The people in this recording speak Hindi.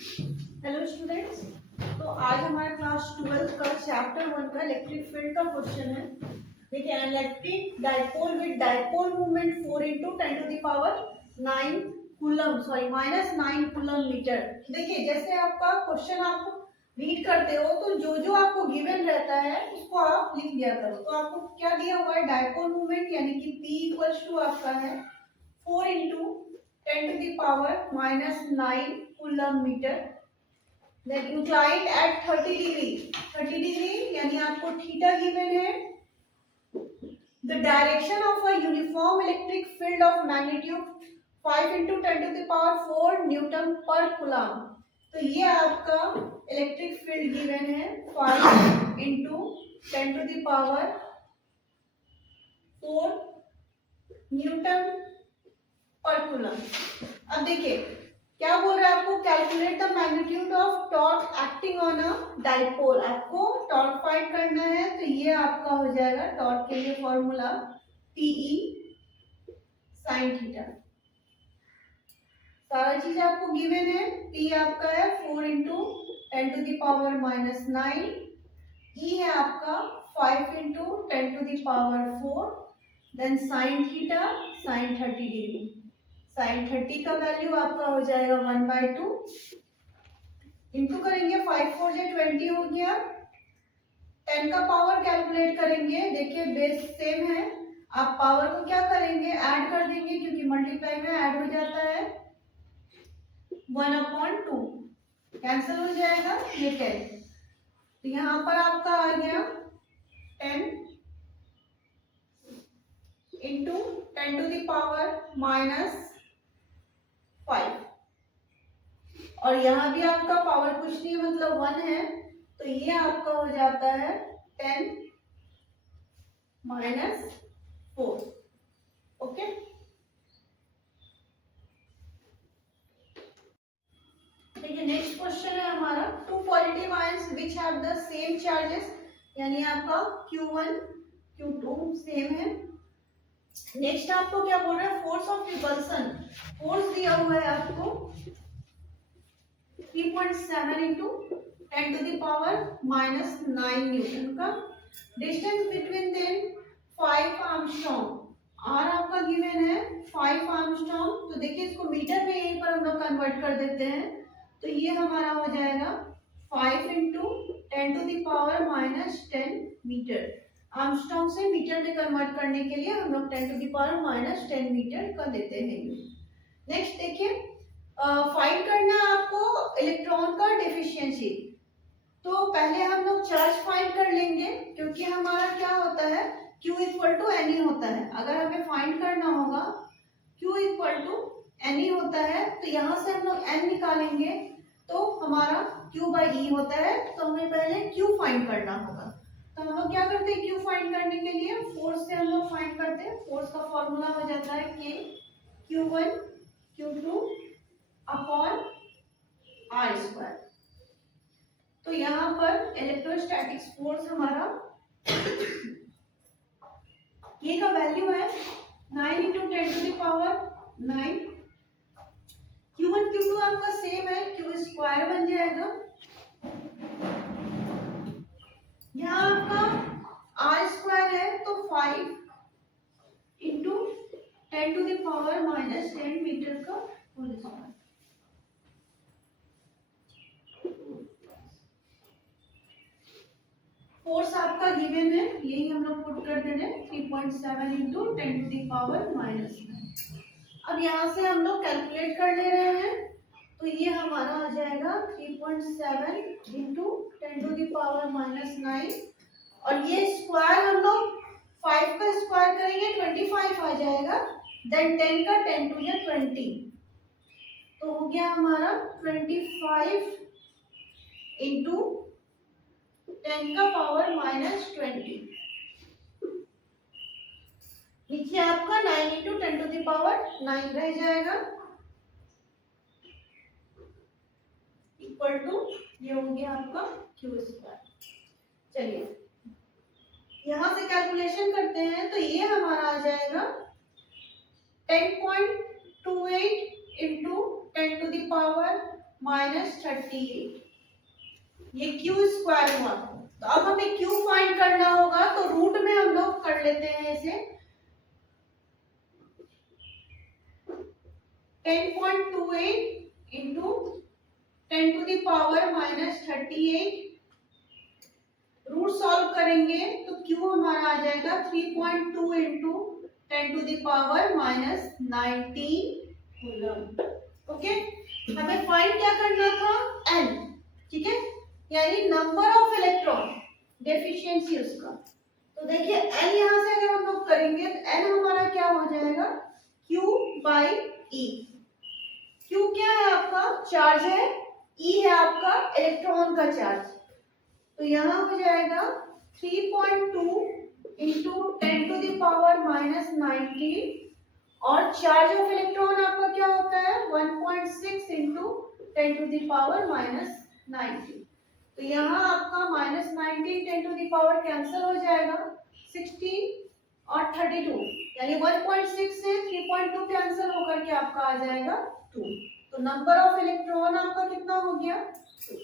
Hello students. तो आज हमारा क्लास 12 का चैप्टर 1 का इलेक्ट्रिक फील्ड का क्वेश्चन है। देखिए, electric dipole with dipole movement 4 × 10⁹ coulomb -9 coulomb metre. देखिए, जैसे आपका क्वेश्चन आपको रीड करते हो तो जो जो आपको गिवन रहता है उसको आप लिख दिया करो। तो आपको क्या दिया हुआ है, डाइपोल मूवमेंट यानी कि P = आपका है 4 × 10⁻⁹ coulomb metre. Then inclined at 30 degree, 30 degree यानी आपको थीटा गिवन है। The direction of a uniform electric field of magnitude 5 × 10⁴ Newton पर कूलम। तो ये आपका इलेक्ट्रिक फील्ड गिवन है 5 × 10⁴ न्यूटन पर कूलम। अब देखिए क्या बोल रहा है आपको, calculate the magnitude of torque acting on a dipole. आपको टॉर्क फाइंड करना है, तो ये आपका हो जाएगा टॉर्क के लिए फॉर्मूला PE sin थीटा। सारा चीज आपको गिवन है। P आपका है 4 × 10⁻⁹, E है आपका 5 × 10⁴, then sin theta sin 30 degree. sin 30 का वैल्यू आपका हो जाएगा 1/2 इंटू करेंगे 5 4 × 20 हो गया। 10 का पावर कैलकुलेट करेंगे। देखिए बेस सेम है, आप पावर को क्या करेंगे, ऐड कर देंगे क्योंकि मल्टीप्लाई में ऐड हो जाता है। 1/2 कैंसिल हो जाएगा, ये 10। तो यहाँ पर आपका आ गया 10 × 10⁻⁻5 और यहाँ भी आपका पावर कुछ नहीं मतलब 1 है, तो ये आपका हो जाता है 10 - 4। ओके, देखिए नेक्स्ट क्वेश्चन है हमारा, two positive ions which have the same charges, यानी आपका Q1 Q2 सेम है। नेक्स्ट आपको क्या बोल रहा है, फोर्स ऑफ रिपल्सन। फोर्स दिया हुआ है आपको 3.7 × 10⁻⁹ न्यूटन का। Distance between them 5 angstrom. R आपका गिवन है 5 आर्मस्ट्रॉन्ग। तो देखिए इसको मीटर में यहीं पर हम लोग कन्वर्ट कर देते हैं, तो ये हमारा हो जाएगा 5 × 10⁻⁻10 मीटर। आर्मस्ट्रॉन्ग से मीटर में कन्वर्ट करने के लिए हम लोग 10⁻⁻10 मीटर कर देते हैं। नेक्स्ट देखिए, फाइंड करना है आपको इलेक्ट्रॉन का डेफिशिएंसी। तो पहले हम लोग चार्ज फाइंड कर लेंगे, क्योंकि हमारा क्या होता है Q = Ne होता है। अगर हमें फाइंड करना होगा Q = Ne होता है, तो यहाँ से हम लोग N निकालेंगे तो हमारा Q/E होता है। तो हमें पहले Q फाइंड करना होगा। तो हम लोग क्या करते हैं, Q फाइंड करने के लिए फोर्स से हम लोग फाइंड करते हैं। फोर्स का फॉर्मूला हो जाता है K Q1 Q2 upon R²। तो यहाँ पर इलेक्ट्रोस्टैटिक्स फोर्स हमारा ये का वैल्यू है 9 × 10⁹ Q1 Q2 आपका सेम है, Q² बन जाएगा। यहाँ आपका R² है तो 5 × 10⁻⁻10 मीटर का होल स्क्वायर। फोर्स आपका गिवन है, यही हम लोग पुट कर दे रहे हैं 3.7 × 10⁻⁹। अब यहाँ से हम लोग कैलकुलेट कर ले रहे हैं, तो ये हमारा आ जाएगा 3.7 × 10⁻⁹ और ये स्क्वायर हम लोग 5 का स्क्वायर करेंगे 25 आ जाएगा। देन 10 का 10 × 20, तो हो गया हमारा 25 × 10⁻⁻20। नीचे आपका 9 × 10⁻9 रह जाएगा, इक्वल टू ये हो गया आपका Q²। चलिए यहां से कैलकुलेशन करते हैं, तो ये हमारा आ जाएगा 10.28 × 10⁻⁻9 माइनस 38, ये क्यू स्क्वायर हुआ। तो अब हमें क्यू फाइंड करना होगा, तो रूट में हम लोग कर लेते हैं इसे 10.28 into 10 to the power minus 38। Root solve करेंगे तो क्यू हमारा आ जाएगा 3.2 into 10 to the power minus 19 coulomb. Okay, हमें फाइंड क्या करना था, एन, ठीक है, यानी नंबर ऑफ इलेक्ट्रॉन, डेफिशिएंसी उसका। तो देखिए एन यहां से अगर हम लोग करेंगे तो एन हमारा क्या हो जाएगा, क्यू बाई ई। क्यू क्या है आपका, चार्ज है, ई है आपका इलेक्ट्रॉन का चार्ज। तो यहाँ हो जाएगा 3.2 into 10 to the power minus 19, और चार्ज ऑफ इलेक्ट्रॉन आपका क्या होता है 1.6 into 10 to the power minus 19। तो यहाँ आपका minus 19 10 to the power cancel हो जाएगा, 16 और 32, यानी 1.6 से 3.2 कैंसिल होकर के आपका आ जाएगा 2। तो नंबर ऑफ इलेक्ट्रॉन आपका कितना हो गया 2।